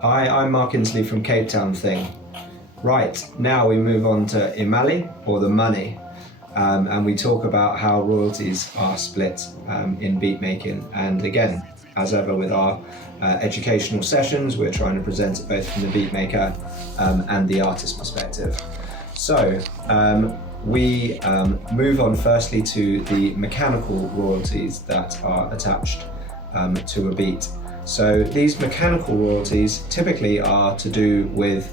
Hi, I'm Mark Insley from Cape Town Thing. Right, now we move on to Imali, or the money, and we talk about how royalties are split in beat making. And again, as ever with our educational sessions, we're trying to present it both from the beat maker and the artist perspective. So we move on firstly to the mechanical royalties that are attached to a beat. So these mechanical royalties typically are to do with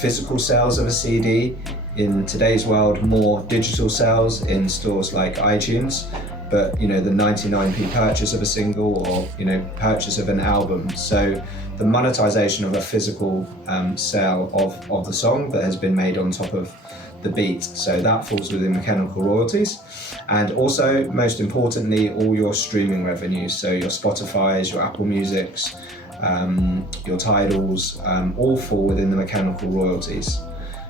physical sales of a CD. In today's world, more digital sales in stores like iTunes, but the 99p purchase of a single or purchase of an album. So the monetization of a physical sale of the song that has been made on top of the beat. So that falls within mechanical royalties. And also, most importantly, all your streaming revenues. So your Spotify's, your Apple Music's, your Tidal's, all fall within the mechanical royalties.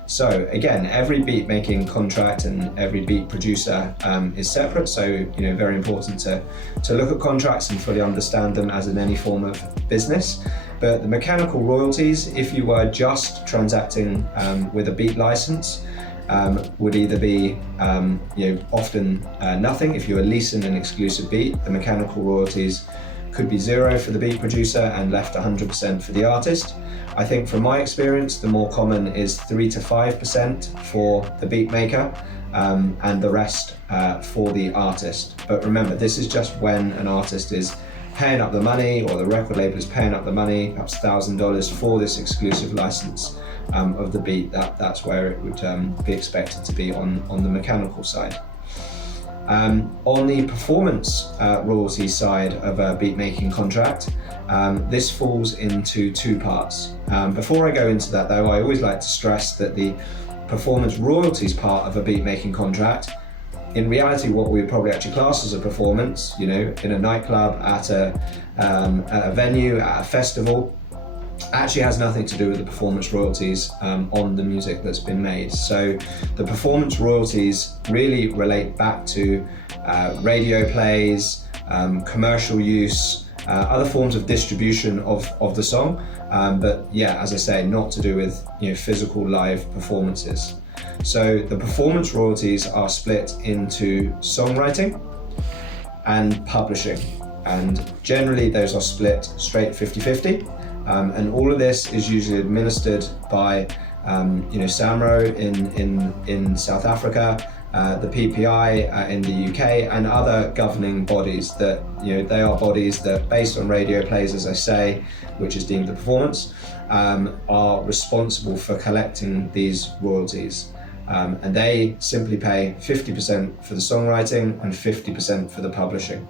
So again, every beat making contract and every beat producer is separate. So very important to look at contracts and fully understand them as in any form of business. But the mechanical royalties, if you were just transacting with a beat license, would either be often nothing. If you were leasing an exclusive beat, the mechanical royalties could be 0 for the beat producer and left 100% for the artist. I think from my experience, the more common is 3 to 5% for the beat maker and the rest for the artist. But remember, this is just when an artist is paying up the money, or the record label is paying up the money, perhaps $1,000 for this exclusive license of the beat. That's where it would be expected to be on the mechanical side. On the performance royalty side of a beat making contract, this falls into two parts. Before I go into that though, I always like to stress that the performance royalties part of a beat making contract, in reality what we would probably actually class as a performance, in a nightclub, at a venue, at a festival, actually has nothing to do with the performance royalties on the music that's been made. So the performance royalties really relate back to radio plays, commercial use, other forms of distribution of the song, but yeah, as I say, not to do with physical live performances. So the performance royalties are split into songwriting and publishing, and generally those are split straight 50-50. And all of this is usually administered by SAMRO in South Africa, the PPI in the UK, and other governing bodies that, they are bodies that, based on radio plays, as I say, which is deemed a performance, are responsible for collecting these royalties. And they simply pay 50% for the songwriting and 50% for the publishing.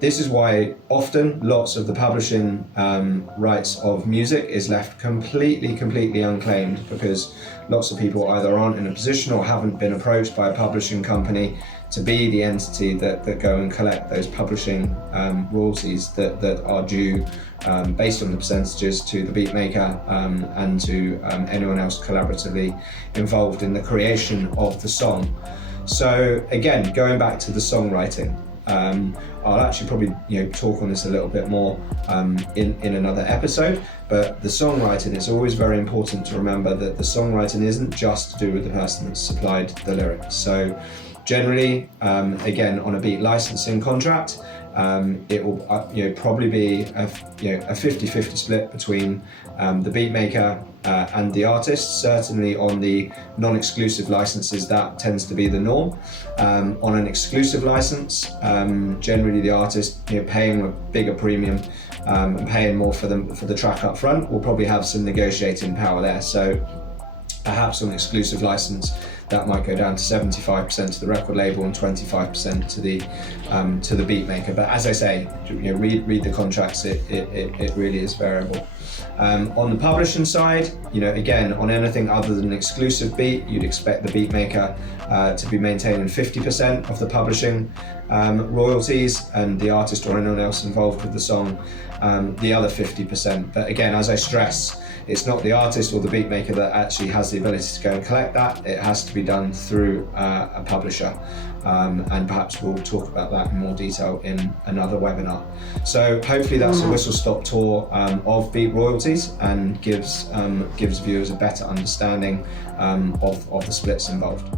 This is why often lots of the publishing rights of music is left completely unclaimed, because lots of people either aren't in a position or haven't been approached by a publishing company to be the entity that go and collect those publishing royalties that are due based on the percentages to the beat maker and to anyone else collaboratively involved in the creation of the song. So again, going back to the songwriting, I'll actually probably talk on this a little bit more in another episode, but the songwriting, it's always very important to remember that the songwriting isn't just to do with the person that supplied the lyrics. So generally, again, on a beat licensing contract, it will probably be a 50-50 split between the beat maker and the artist. Certainly on the non-exclusive licenses, that tends to be the norm. On an exclusive license, generally the artist paying a bigger premium and paying more for the track up front will probably have some negotiating power there. So perhaps on an exclusive license, that might go down to 75% to the record label and 25% to the beat maker. But as I say, read the contracts. It really is variable. On the publishing side, again, on anything other than an exclusive beat, you'd expect the beat maker to be maintaining 50% of the publishing royalties, and the artist or anyone else involved with the song the other 50%. But again, as I stress, it's not the artist or the beat maker that actually has the ability to go and collect that. It has to be be done through a publisher, and perhaps we'll talk about that in more detail in another webinar. So hopefully that's a whistle-stop tour of beat royalties and gives viewers a better understanding of the splits involved.